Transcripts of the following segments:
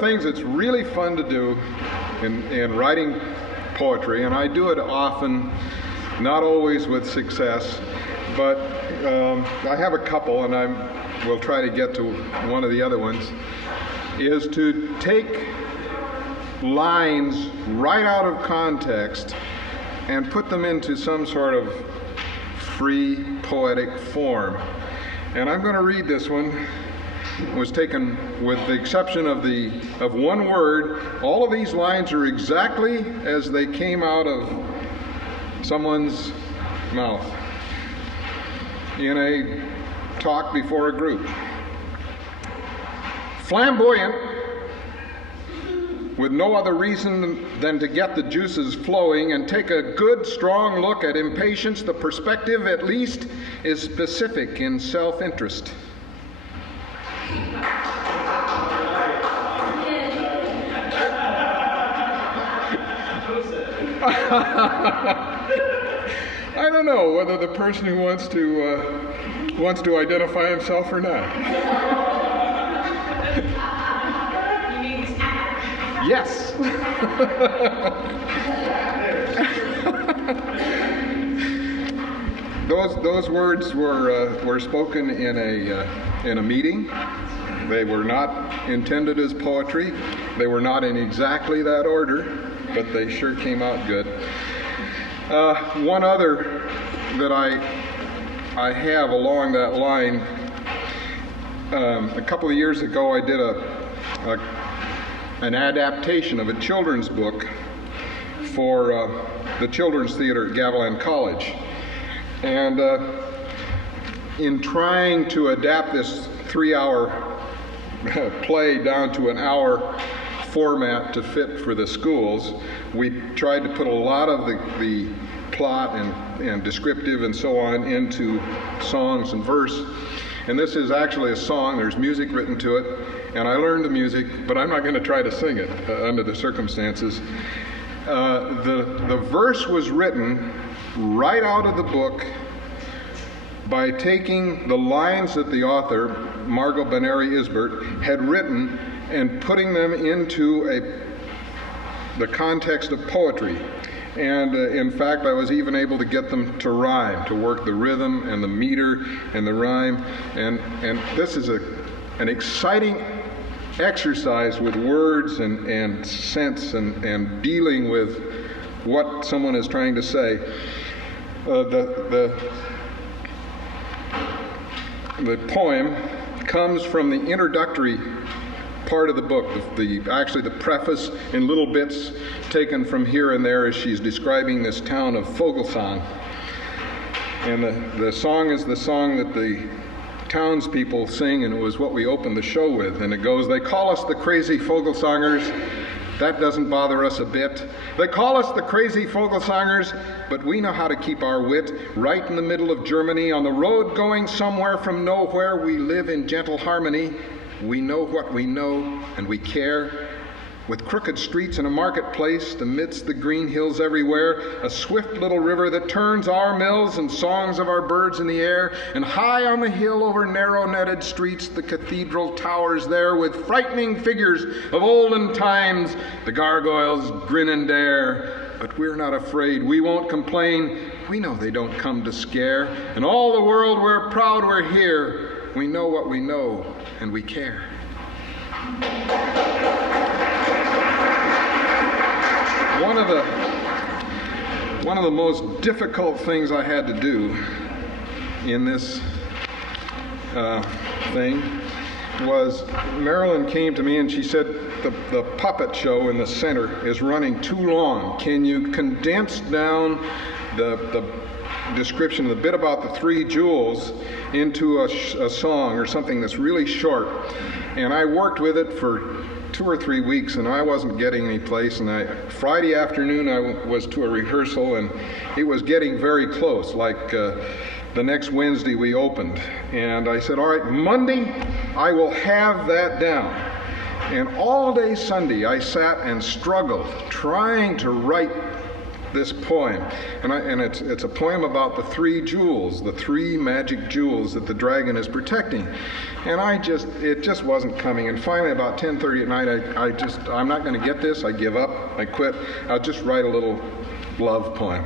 things that's really fun to do in writing poetry, and I do it often, not always with success, but I have a couple, and we'll try to get to one of the other ones, is to take lines right out of context and put them into some sort of free poetic form. And I'm going to read this one. It was taken with the exception of one word. All of these lines are exactly as they came out of someone's mouth in a talk before a group. Flamboyant, with no other reason than to get the juices flowing and take a good, strong look at impatience, the perspective at least is specific in self-interest. I don't know whether the person who wants to identify himself or not. Yes. Those words were spoken in a meeting. They were not intended as poetry. They were not in exactly that order, but they sure came out good. One other that I have along that line, a couple of years ago I did an adaptation of a children's book for the Children's Theater at Gavilan College. And in trying to adapt this 3-hour play down to an hour format to fit for the schools, we tried to put a lot of the plot and descriptive and so on into songs and verse. And this is actually a song. There's music written to it, and I learned the music, but I'm not going to try to sing it under the circumstances. The verse was written right out of the book by taking the lines that the author, Margot Benary-Isbert, had written and putting them into the context of poetry. And in fact, I was even able to get them to rhyme, to work the rhythm and the meter and the rhyme. And this is an exciting exercise with words and sense and dealing with what someone is trying to say. The poem comes from the introductory part of the book, actually the preface in little bits taken from here and there as she's describing this town of Vogelsang. And the song is the song that the townspeople sing, and it was what we opened the show with. And it goes, "They call us the crazy Vogelsangers. That doesn't bother us a bit. They call us the crazy Vogelsangers, but we know how to keep our wit. Right in the middle of Germany, on the road going somewhere from nowhere, we live in gentle harmony. We know what we know, and we care. With crooked streets and a marketplace, amidst the green hills everywhere, a swift little river that turns our mills and songs of our birds in the air, and high on the hill over narrow-netted streets, the cathedral towers there with frightening figures of olden times, the gargoyles grin and dare. But we're not afraid, we won't complain, we know they don't come to scare, and all the world we're proud we're here, we know what we know, and we care." One of the most difficult things I had to do in this thing was Marilyn came to me and she said, the puppet show in the center is running too long. Can you condense down the description, the bit about the 3 jewels into a song or something that's really short? And I worked with it for 2 or 3 weeks, and I wasn't getting any place. And Friday afternoon I was to a rehearsal, and it was getting very close, like the next Wednesday we opened. And I said, all right, Monday I will have that down. And all day Sunday I sat and struggled, trying to write this poem, and it's a poem about the three jewels, the three magic jewels that the dragon is protecting. And it just wasn't coming. And finally, about 10:30 at night, I'm not going to get this. I give up. I quit. I'll just write a little love poem.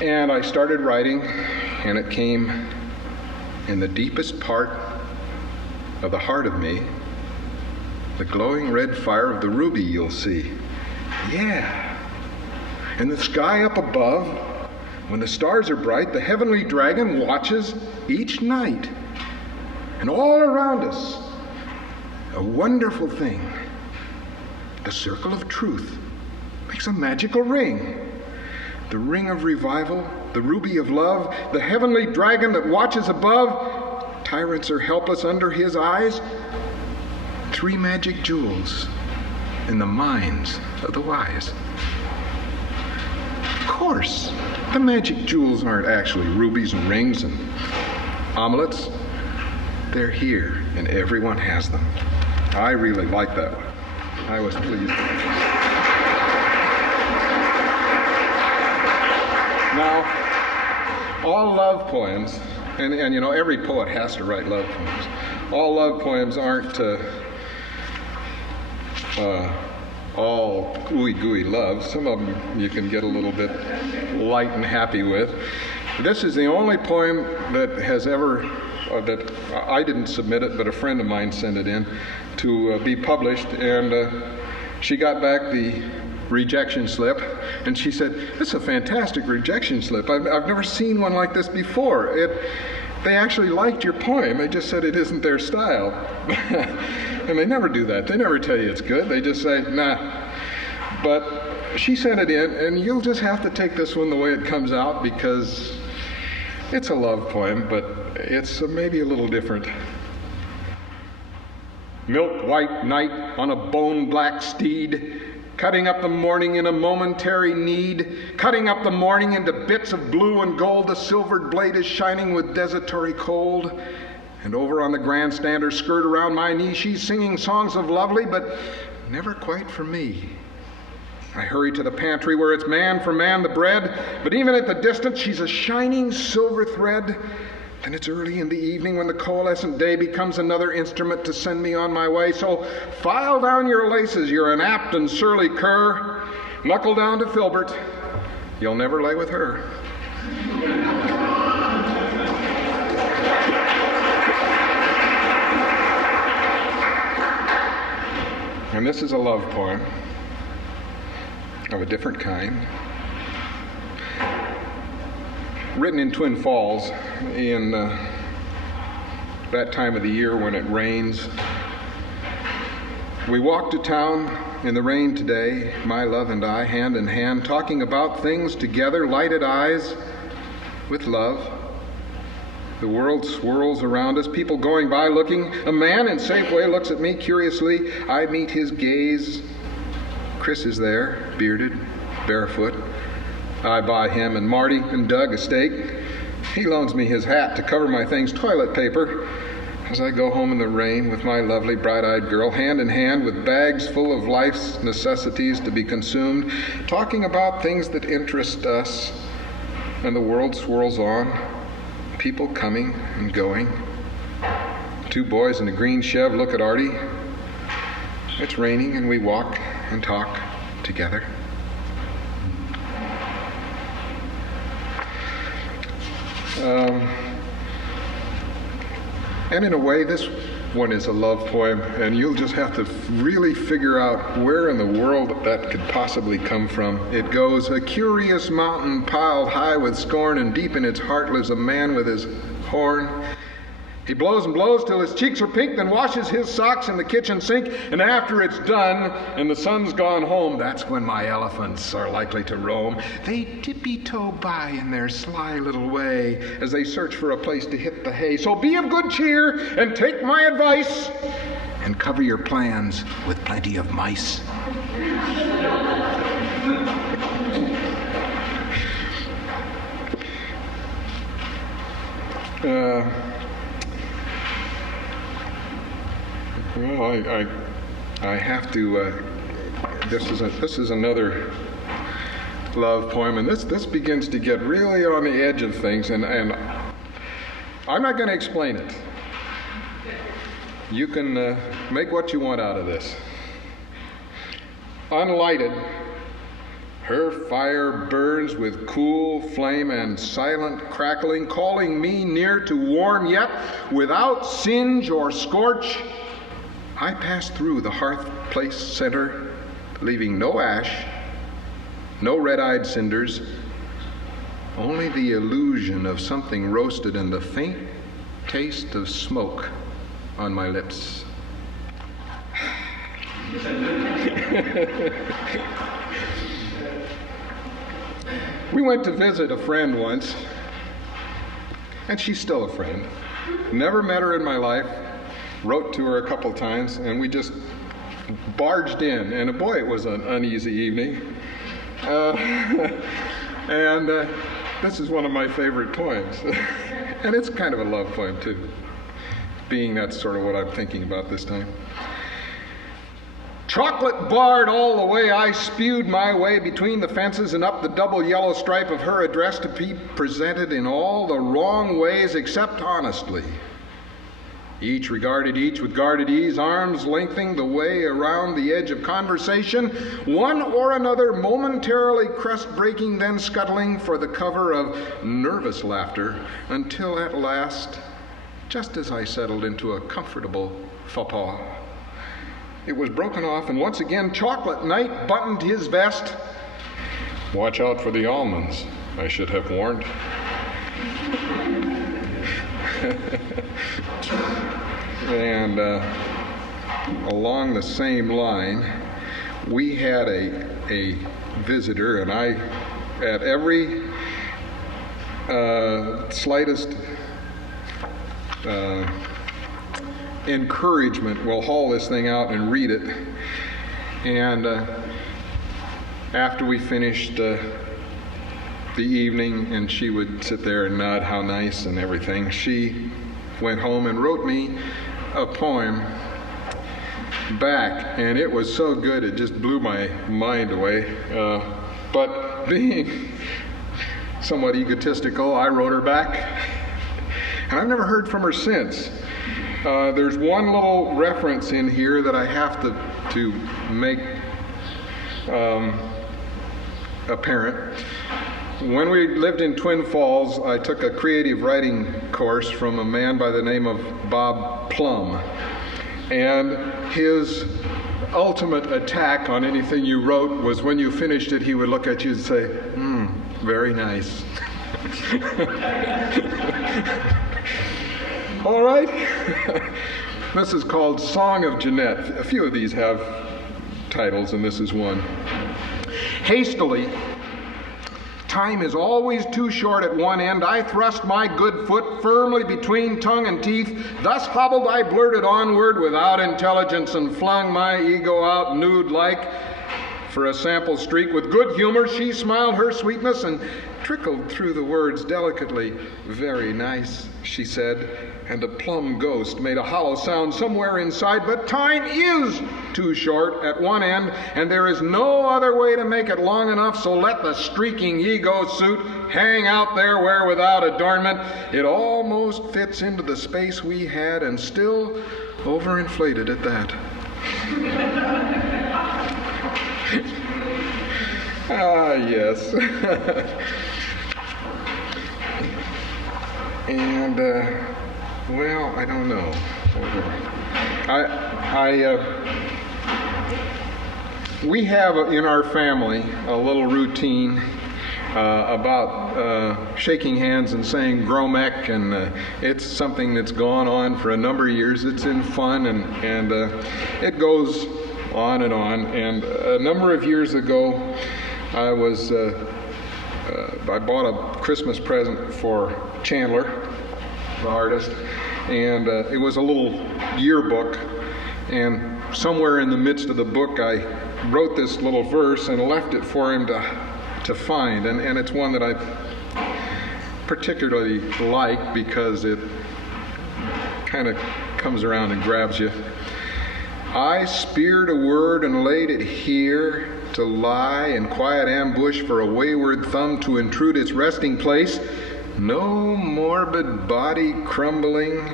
And I started writing, and it came in the deepest part of the heart of me. The glowing red fire of the ruby you'll see. Yeah. In the sky up above, when the stars are bright, the heavenly dragon watches each night. And all around us, a wonderful thing. The circle of truth makes a magical ring. The ring of revival, the ruby of love, the heavenly dragon that watches above. Tyrants are helpless under his eyes. Three magic jewels in the minds of the wise. Of course, the magic jewels aren't actually rubies and rings and amulets. They're here, and everyone has them. I really like that one. I was pleased. Now, all love poems, and you know, every poet has to write love poems. All love poems aren't all ooey-gooey love. Some of them you can get a little bit light and happy with. This is the only poem that has ever, that I didn't submit it, but a friend of mine sent it in to be published, and she got back the rejection slip, and she said, "This is a fantastic rejection slip. I've never seen one like this before. They actually liked your poem. They just said it isn't their style." And they never do that. They never tell you it's good. They just say, nah. But she sent it in, and you'll just have to take this one the way it comes out, because it's a love poem, but it's maybe a little different. Milk white night on a bone black steed, cutting up the morning in a momentary need, cutting up the morning into bits of blue and gold. The silvered blade is shining with desultory cold. And over on the grandstand, her skirt around my knee, she's singing songs of lovely, but never quite for me. I hurry to the pantry where it's man for man the bread, but even at the distance, she's a shining silver thread. Then it's early in the evening when the coalescent day becomes another instrument to send me on my way. So file down your laces, you're an apt and surly cur. Knuckle down to Filbert, you'll never lay with her. And this is a love poem of a different kind, written in Twin Falls in that time of the year when it rains. We walked to town in the rain today, my love and I, hand in hand, talking about things together, lighted eyes with love. The world swirls around us, people going by looking. A man in Safeway looks at me curiously. I meet his gaze. Chris is there, bearded, barefoot. I buy him and Marty and Doug a steak. He loans me his hat to cover my things, toilet paper, as I go home in the rain with my lovely bright-eyed girl, hand in hand with bags full of life's necessities to be consumed, talking about things that interest us. And the world swirls on. People coming and going. Two boys in a green Chev look at Artie. It's raining and we walk and talk together. And in a way, this one is a love poem, and you'll just have to really figure out where in the world that could possibly come from. It goes, a curious mountain piled high with scorn, and deep in its heart lives a man with his horn. He blows and blows till his cheeks are pink, then washes his socks in the kitchen sink, and after it's done and the sun's gone home, that's when my elephants are likely to roam. They tippy-toe by in their sly little way as they search for a place to hit the hay. So be of good cheer and take my advice and cover your plans with plenty of mice. Well, I have to. This is another love poem, and this begins to get really on the edge of things, and I'm not going to explain it. You can make what you want out of this. Unlighted, her fire burns with cool flame and silent crackling, calling me near to warm, yet without singe or scorch. I pass through the hearth place center, leaving no ash, no red-eyed cinders, only the illusion of something roasted and the faint taste of smoke on my lips. We went to visit a friend once, and she's still a friend. Never met her in my life, wrote to her a couple times, and we just barged in, and boy, it was an uneasy evening. And this is one of my favorite poems. And it's kind of a love poem, too, being that's sort of what I'm thinking about this time. Chocolate barred all the way, I spewed my way between the fences and up the double yellow stripe of her address to be presented in all the wrong ways except honestly. Each regarded each with guarded ease, arms lengthening the way around the edge of conversation, one or another momentarily crest-breaking, then scuttling for the cover of nervous laughter, until at last, just as I settled into a comfortable faux pas, it was broken off, and once again Chocolate Knight buttoned his vest. Watch out for the almonds, I should have warned. And along the same line, we had a visitor, and I, at every slightest encouragement, will haul this thing out and read it. And after we finished the evening, and she would sit there and nod, how nice and everything, she went home and wrote me a poem back, and it was so good it just blew my mind away. But being somewhat egotistical, I wrote her back, and I've never heard from her since. There's one little reference in here that I have to make apparent. When we lived in Twin Falls, I took a creative writing course from a man by the name of Bob Plum. And his ultimate attack on anything you wrote was when you finished it, he would look at you and say, very nice. All right. This is called Song of Jeanette. A few of these have titles, and this is one. Hastily, time is always too short at one end. I thrust my good foot firmly between tongue and teeth. Thus hobbled I blurted onward without intelligence and flung my ego out nude-like for a sample streak. With good humor she smiled her sweetness and trickled through the words delicately. Very nice, she said, and a plum ghost made a hollow sound somewhere inside. But time is too short at one end, and there is no other way to make it long enough, so let the streaking ego suit hang out there where without adornment it almost fits into the space we had, and still overinflated at that. Yes. And well, I don't know. We have in our family a little routine about shaking hands and saying Gromek, and it's something that's gone on for a number of years. It's in fun, and it goes on and on. And a number of years ago, I bought a Christmas present for Chandler, the artist, and it was a little yearbook, and somewhere in the midst of the book I wrote this little verse and left it for him to find, and it's one that I particularly like because it kind of comes around and grabs you. I speared a word and laid it here to lie in quiet ambush for a wayward thumb to intrude its resting place. No morbid body crumbling,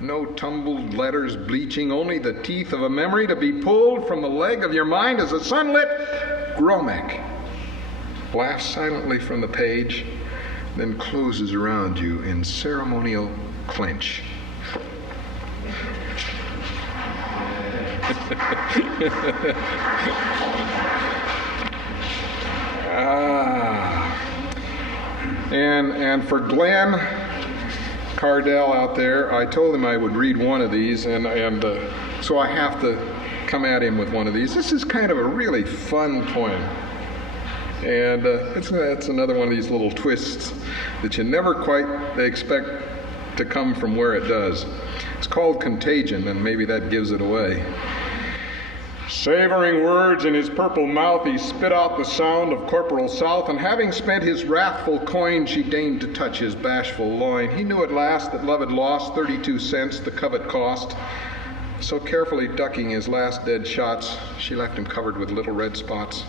no tumbled letters bleaching, only the teeth of a memory to be pulled from the leg of your mind as a sunlit Gromek laughs silently from the page, then closes around you in ceremonial clinch. And for Glenn Cardell out there, I told him I would read one of these, and so I have to come at him with one of these. This is kind of a really fun poem, and it's another one of these little twists that you never quite expect to come from where it does. It's called Contagion, and maybe that gives it away. Savoring words in his purple mouth, he spit out the sound of Corporal South, and having spent his wrathful coin, she deigned to touch his bashful loin. He knew at last that love had lost 32 cents, the covet cost. So carefully ducking his last dead shots, she left him covered with little red spots.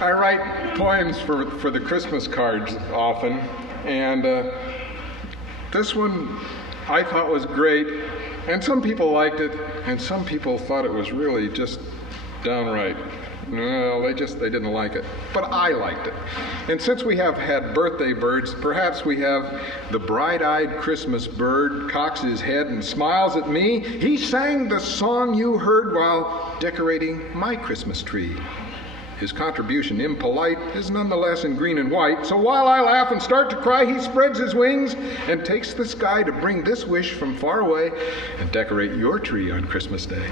I write poems for the Christmas cards often, and this one I thought was great, and some people liked it, and some people thought it was really just downright. Well, they didn't like it, but I liked it. And since we have had birthday birds, perhaps we have the bright-eyed Christmas bird cocks his head and smiles at me. He sang the song you heard while decorating my Christmas tree. His contribution, impolite, is nonetheless in green and white. So while I laugh and start to cry, he spreads his wings and takes the sky to bring this wish from far away and decorate your tree on Christmas Day.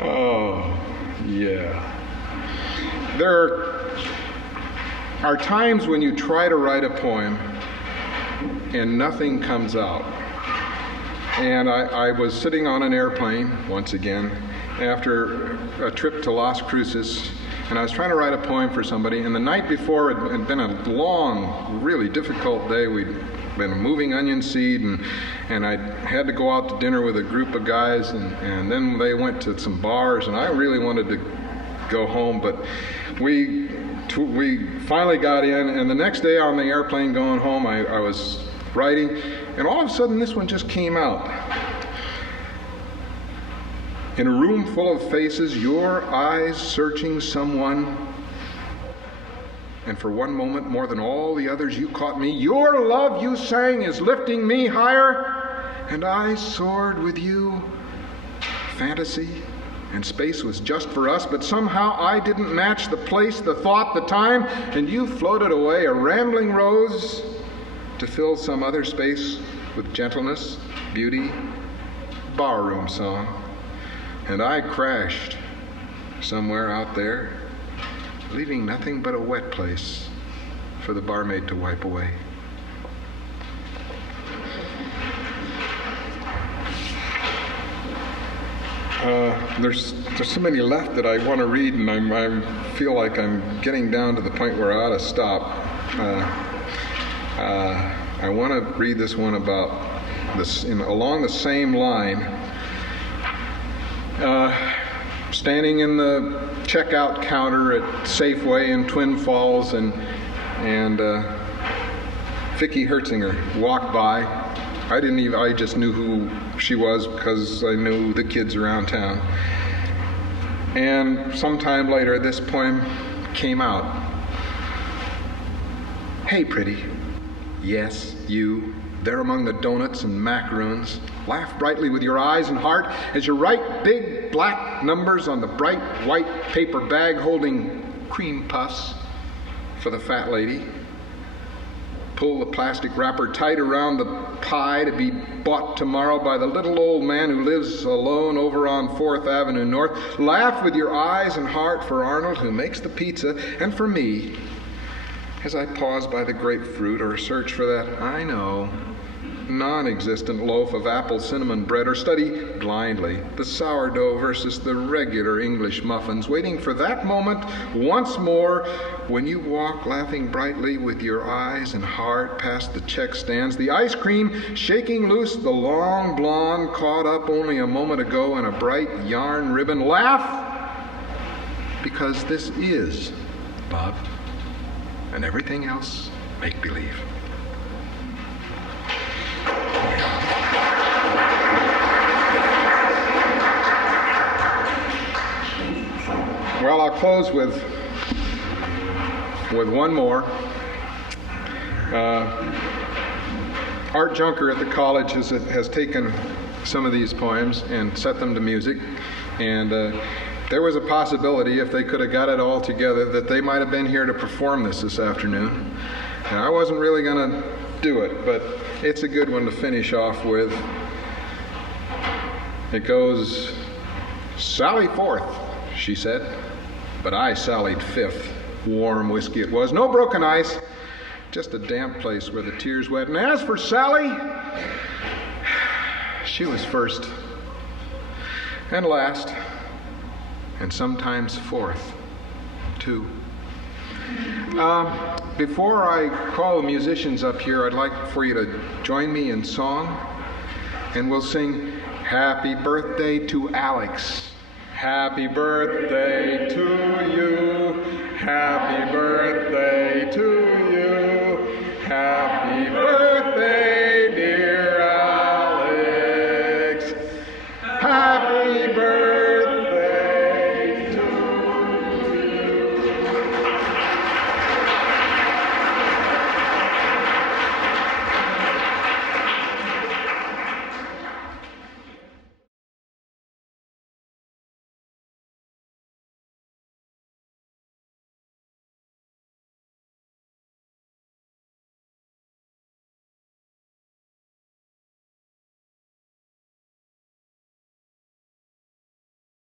Oh, yeah. There are times when you try to write a poem and nothing comes out. And I was sitting on an airplane, once again, after a trip to Las Cruces, and I was trying to write a poem for somebody, and the night before it had been a long, really difficult day. We'd been moving onion seed, and I had to go out to dinner with a group of guys, and then they went to some bars, and I really wanted to go home, but we finally got in, and the next day on the airplane going home, I was writing, and all of a sudden this one just came out. In a room full of faces, your eyes searching someone, and for one moment more than all the others you caught me. Your love, you sang, is lifting me higher, and I soared with you. Fantasy and space was just for us, but somehow I didn't match the place, the thought, the time, and you floated away, a rambling rose, to fill some other space with gentleness, beauty, barroom song. And I crashed somewhere out there, leaving nothing but a wet place for the barmaid to wipe away. There's so many left that I want to read, and I feel like I'm getting down to the point where I ought to stop. I want to read this one about this along the same line. Standing in the checkout counter at Safeway in Twin Falls, and Vicki Hertzinger walked by. I just knew who she was because I knew the kids around town. And sometime later, this poem came out. Hey, pretty. Yes, you, there among the donuts and macaroons. Laugh brightly with your eyes and heart as you write big black numbers on the bright white paper bag holding cream puffs for the fat lady. Pull the plastic wrapper tight around the pie to be bought tomorrow by the little old man who lives alone over on 4th Avenue North. Laugh with your eyes and heart for Arnold, who makes the pizza, and for me, as I pause by the grapefruit or search for that I know non-existent loaf of apple cinnamon bread, or study blindly the sourdough versus the regular English muffins, waiting for that moment once more when you walk laughing brightly with your eyes and heart past the check stands, the ice cream shaking loose the long blonde caught up only a moment ago in a bright yarn ribbon. Laugh, because this is love, and everything else make-believe. Well, I'll close with one more. Art Junker at the college has taken some of these poems and set them to music, and there was a possibility, if they could have got it all together, that they might have been here to perform this afternoon. And I wasn't really going to do it, but it's a good one to finish off with. It goes, "Sally forth," she said, but I sallied fifth. Warm whiskey it was, no broken ice, just a damp place where the tears wet. And as for Sally, she was first and last, and sometimes fourth, too. Before I call the musicians up here, I'd like for you to join me in song, and we'll sing "Happy Birthday to Alex." Happy birthday to you, happy birthday to